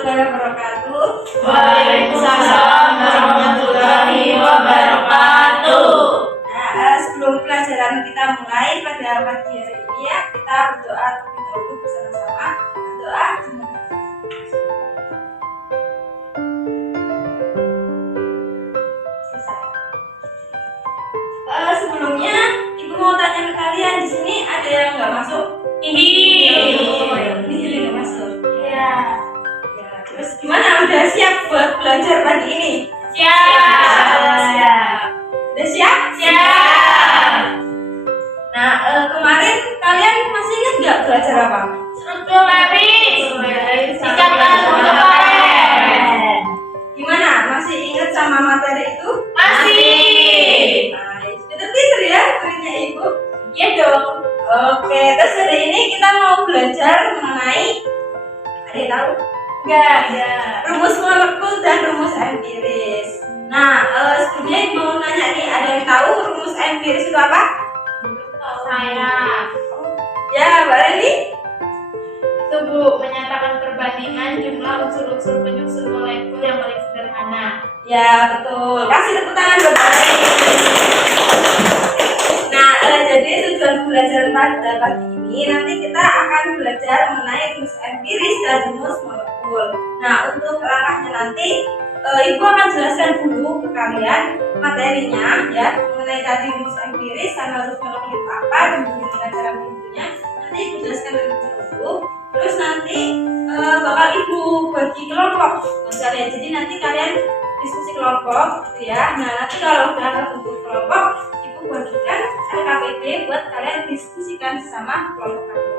warahmatullahi wabarakatuh. Waalaikumsalam warahmatullahi wabarakatuh. Nah, sebelum pelajaran kita mulai pada pagi hari ini ya, kita berdoa terlebih dahulu bersama-sama. Berdoa sebelumnya ibu mau tanya ke kalian, di sini ada yang nggak masuk? Ini nggak masuk. Ya. Ya, terus gimana? Udah siap buat belajar pagi ini? Siap. Udah siap? Siap. Nah, kemarin kalian masih ingat nggak belajar apa? Struktur habis. Singkatan huruf keren. Gimana? Masih ingat sama materi itu? Masih. Nice. Pinter-pinter ya muridnya ibu. Iya dong. Oke, terus hari ini kita mau belajar mengenai, ada yang tahu? Enggak. Rumus molekul dan rumus empiris. Nah, sebelumnya ibu mau nanya nih, ada yang tahu rumus empiris itu apa? Saya. Ya, Mbak Reni? Itu Bu, menyatakan perbandingan jumlah unsur-unsur penyusun molekul yang paling sederhana. Ya, betul. Kasih tepuk tangan buat Mbak Reni. Nah, jadi tujuan pembelajaran pada pagi ini nanti kita akan belajar mengenai rumus empiris dan rumus molekul. Nah, untuk langkahnya nanti ibu akan jelaskan dulu ke kalian materinya ya, mengenai tadi rumus empiris sama rumus molekul itu apa dan bagaimana cara menghitungnya. Nanti ibu jelaskan terlebih dahulu. Terus nanti bakal ibu bagi kelompok belajarnya. Jadi nanti kalian diskusi kelompok gitu ya. Nah, nanti kalau udah terbentuk kelompok, ibu bagikan LKPD buat kalian diskusikan sama kelompok kalian.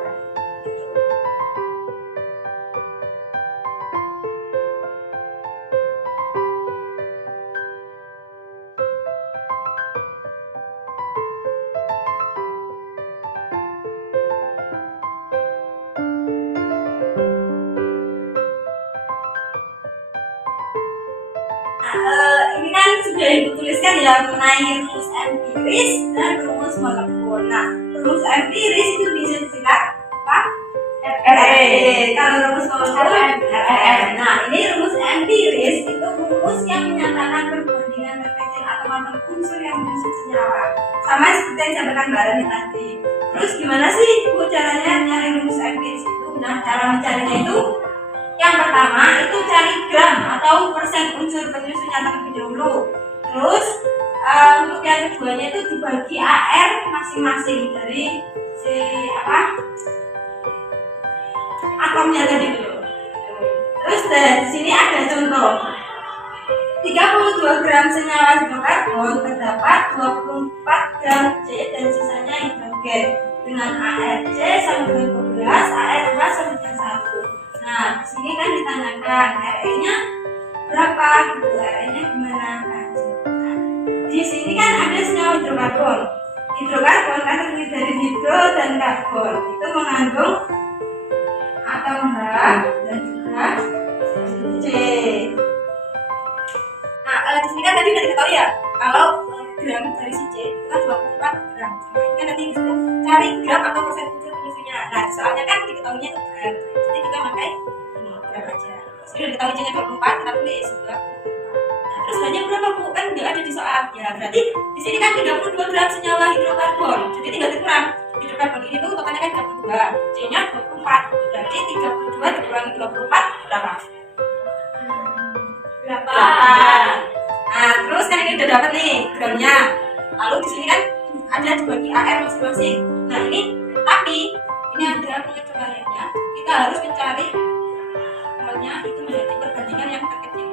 Ini kan sudah ibu tuliskan ya mengenai rumus empiris dan rumus molekul. Nah, rumus empiris itu bisa disingkat apa? RE. Kalau rumus molekul RR. Nah, ini rumus empiris itu rumus yang menyatakan perbandingan terkecil atom-atom unsur yang menyusun senyawa. Sama seperti yang disampaikan Mbak Rani tadi. Terus gimana sih Bu caranya nyari rumus empiris itu? Nah, cara mencarinya itu yang pertama itu cari gram atau persen unsur penyusunnya terlebih dahulu. Terus untuk yang keduanya itu dibagi AR masing-masing dari si atomnya tadi dulu. Terus di sini ada contoh. 32 gram senyawa hidrokarbon terdapat 24 gram C dan sisanya hidrogen dengan ARC sama dengan 12, ARH sama dengan 1. Nah, di sini kan ditanyakan RE-nya berapa gitu, RE-nya gimana kan? Nah, di sini kan ada senyawa hidrokarbon. Hidrokarbon kan terdiri dari hidro dan karbon. Itu mengandung atom H dan juga C. Nah, di sini kan tadi udah diketahui ya, kalau gram dari si C itu kan 24 gram. Nah, ini kan nanti disuruh cari gram atau persen unsur penyusunnya. Nah, soalnya kan diketahuinya itu gram. Jadi kita pakai ini gram aja. Sudah diketahui C-nya 24, kita tulis 24. Nah, terus banyak berapa Bu? Kan nggak ada di soal. Ya, berarti di sini kan 32 gram senyawa hidrokarbon. Jadi tinggal dikurang. Hidrokarbon ini tuh totalnya kan 32, C-nya 24. Berarti 32 dikurangi 24 berapa? Berapa? Nah, terus kan ini udah dapat nih gramnya. Lalu di sini kan ada dibagi AR masing-masing. Nah, ini tapi ini ada pengecualiannya. Kita harus mencari molnya itu menjadi perbandingan yang terkecil.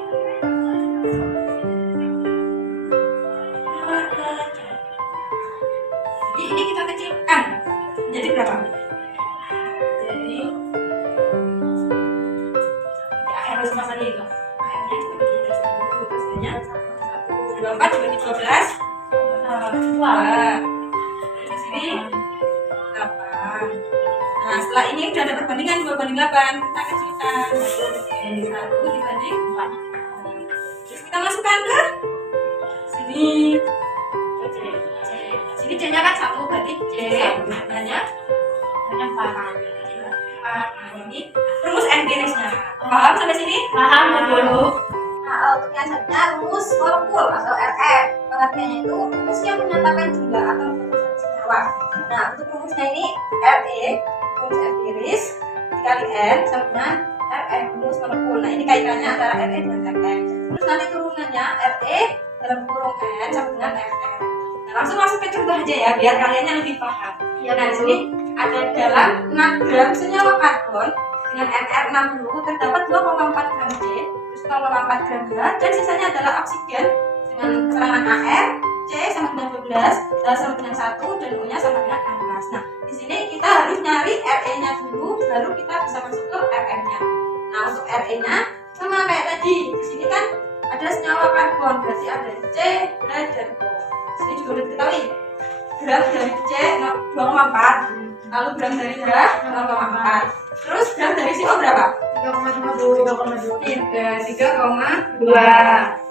Jadi ini kita kecilkan. Jadi berapa? Jadi AR masing-masing itu. AR-nya dibagi 12 terus nya 24 dibagi 12 di sini 8. Nah, setelah ini udah ada perbandingan 2 banding 8, kita kecilkan 1 dibanding 4. Terus kita masukkan ke sini sini C nya kan 1, berarti C banyak 4. Nah, ini rumus empirisnya. Paham sampai sini? Paham Bu Guru? Nah, untuk yang selanjutnya rumus molekul atau RF. Pengertiannya itu rumus yang menyatakan jumlah atau senyawa. Nah, untuk rumusnya ini RE, rumus empiris, dikali N sama dengan RF, rumus molekul. Nah, ini kaitannya antara RE dengan RF. Terus nanti turunannya RE dalam kurung N sama dengan RF. Nah, langsung masuk ke contoh aja ya, biar kaliannya lebih paham. Iya, Nah, di Bu. sini ada dalam 6 gram senyawa karbon dengan NR60 terdapat 2,4 gram C, terus 0,4 gram H, dan sisanya adalah oksigen dengan keterangan AR, C sama dengan 12, H sama dengan 1, dan U-nya sama dengan 16. Nah, di sini kita harus nyari RE-nya dulu, baru kita bisa masuk ke RM-nya. Nah, untuk RE-nya sama kayak tadi. Di sini kan ada senyawa karbon, berarti ada C, H, dan O. Di sini juga udah diketahui. Gram dari C 2,4, lalu gram dari H 0,4. Terus gram dari CO berapa? 3,2. 3,2.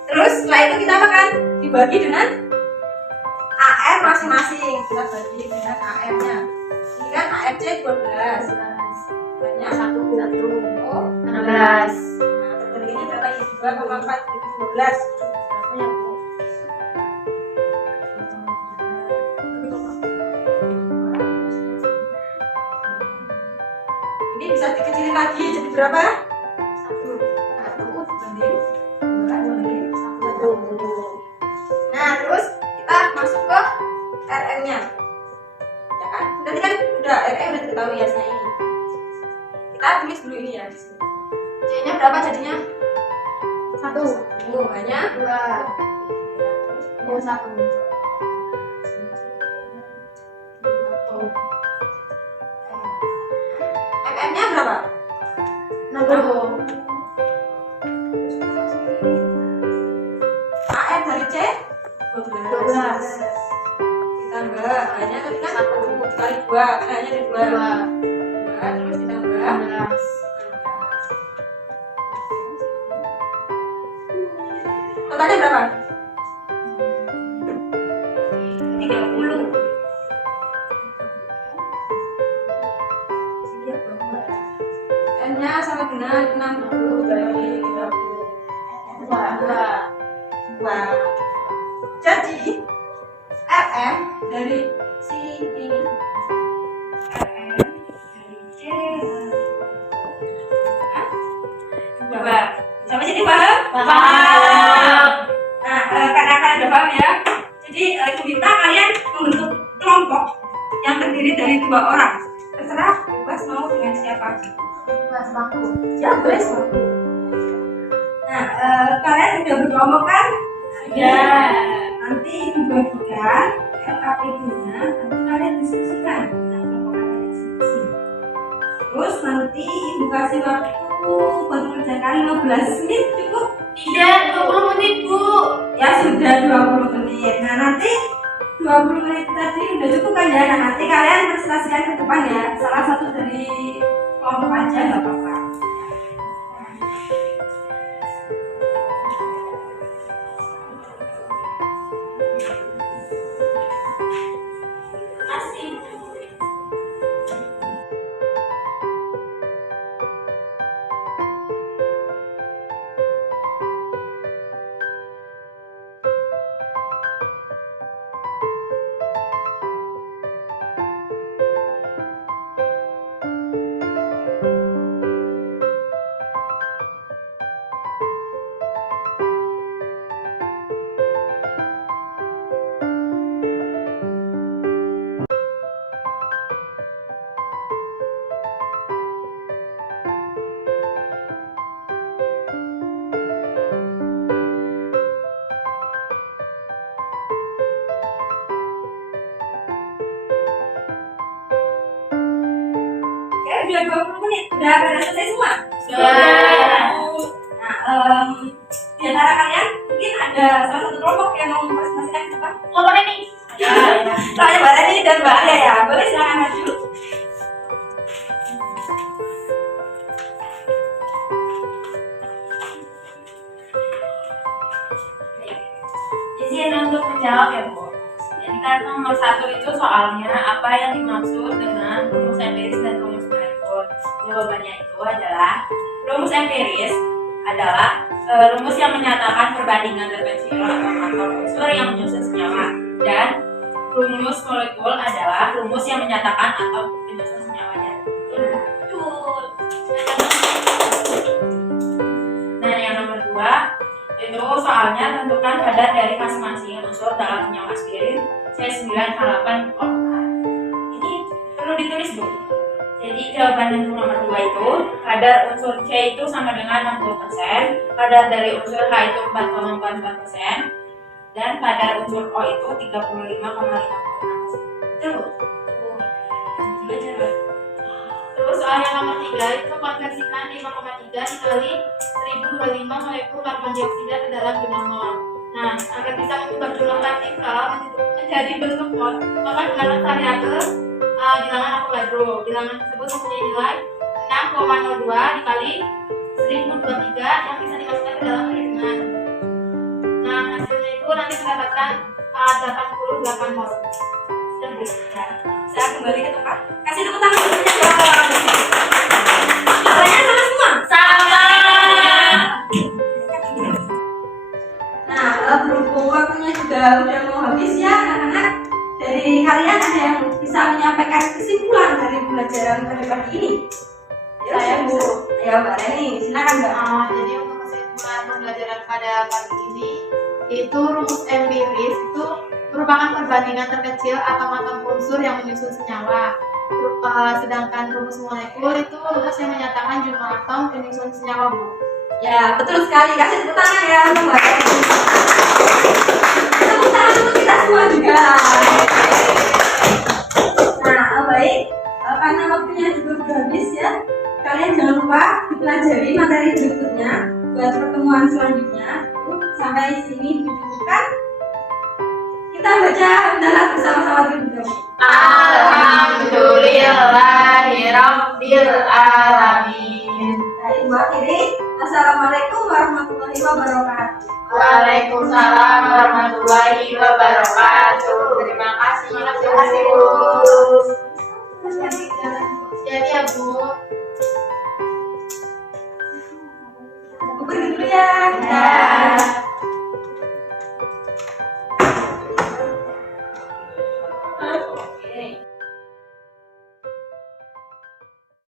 Terus setelah itu kita makan dibagi dengan AR masing-masing. Kita bagi dengan AR-nya. Ini kan ARC 12. Banyak 1. Oh, 16. nah, terjadinya berapa ini? 2,4 jadi 12. Berapa ya, Bu? Ini bisa dikecilin lagi jadi berapa? 1 banding 2 banding 1. Nah, terus kita masuk ke RM-nya. Ya kan? Tadi kan udah RM udah diketahui ya saya ini. Kita tulis dulu ini ya di sini. C-nya berapa jadinya? 1. Oh, hanya 2. 1. MM-nya berapa? 60. AR dari C 12. Ditambah hanya tadi kan 1 kali 2 kan hanya ada 2. 2 terus ditambah 16. totalnya berapa? 30. N-nya sama dengan 60 bagi 30. 2. Jadi RM dari si ini RM dari C 2. Sampai sini paham? Paham. Nah, karena kalian udah paham ya. Jadi kita kalian membentuk kelompok yang terdiri dari 2 orang. Terserah bebas mau dengan siapa. Ya boleh satu. Nah, kalian sudah berkelompok kan? Sudah. Nanti ibu bagikan LKPD-nya, nanti kalian diskusikan dengan kelompok kalian masing-masing. Terus nanti ibu kasih waktu buat mengerjakan 15 menit cukup? Tidak, 20 menit Bu. Ya sudah 20 menit. Nah nanti 20 menit tadi udah cukup kan ya? Nah nanti kalian presentasikan ke depan ya. Salah satu dari kelompok aja nggak apa-apa. Asik. Udah 20 menit, udah pada selesai semua? Sudah. Nah, di antara kalian mungkin ada salah satu kelompok yang mau mempresentasikan ke depan. Kelompok ini. Ya, soalnya Mbak Rani dan Mbak Alia ya, boleh silakan maju. Izin untuk menjawab ya Bu. Jadi kan nomor 1 itu soalnya apa yang dimaksud dengan rumus empiris dan rumus molekul. Jawabannya itu adalah rumus empiris adalah rumus yang menyatakan perbandingan terkecil atau unsur yang menyusun senyawa, dan rumus molekul adalah rumus yang menyatakan atau menyusun senyawanya. Betul. Nah, yang nomor 2 itu soalnya tentukan kadar dari masing-masing unsur dalam senyawa aspirin C9H8O4. Ini perlu ditulis, Bu. Jadi jawaban untuk nomor 2 itu kadar unsur C itu sama dengan 60%, kadar dari unsur H itu 4,44%, dan kadar unsur O itu 35,56%. Betul. Terus soal yang nomor 3 itu konversikan 5,3 dikali 1025 molekul karbon dioksida ke dalam jumlah mol. Nah, agar bisa mengubah jumlah partikel menjadi bentuk mol, maka gunakan variabel bilangan Avogadro. Bilangan tersebut mempunyai nilai 6,02 dikali 1023 yang bisa dimasukkan ke dalam perhitungan. Nah, hasilnya itu nanti mendapatkan 88 mol. Saya kembali ke tempat. Kasih tepuk tangan semuanya dong. Jawabannya sama semua? Sama. Nah, berhubung waktunya juga udah mau habis ya anak-anak, dari kalian ada yang bisa menyampaikan kesimpulan dari pembelajaran pada pagi ini? Saya, Bu. Ya, Mbak Reni, silakan Mbak. Jadi untuk kesimpulan pembelajaran pada pagi ini itu rumus empiris itu merupakan perbandingan terkecil atom-atom unsur yang menyusun senyawa. Sedangkan rumus molekul itu rumus yang menyatakan jumlah atom penyusun senyawa, Bu. Ya, betul sekali. Kasih tepuk tangan ya untuk Mbak Reni. Tepuk tangan untuk kita semua juga. Nah, baik. Karena waktunya juga sudah habis ya, kalian jangan lupa dipelajari materi berikutnya buat pertemuan selanjutnya. Sampai sini dicukupkan. Kita baca hamdalah bersama-sama dulu. Alhamdulillahirabbil alamin. Baik, Bu akhiri. Assalamualaikum warahmatullahi wabarakatuh. Waalaikumsalam warahmatullahi wabarakatuh. Terima kasih, Bu. Jadi ya, Bu. Aku pergi dulu ya.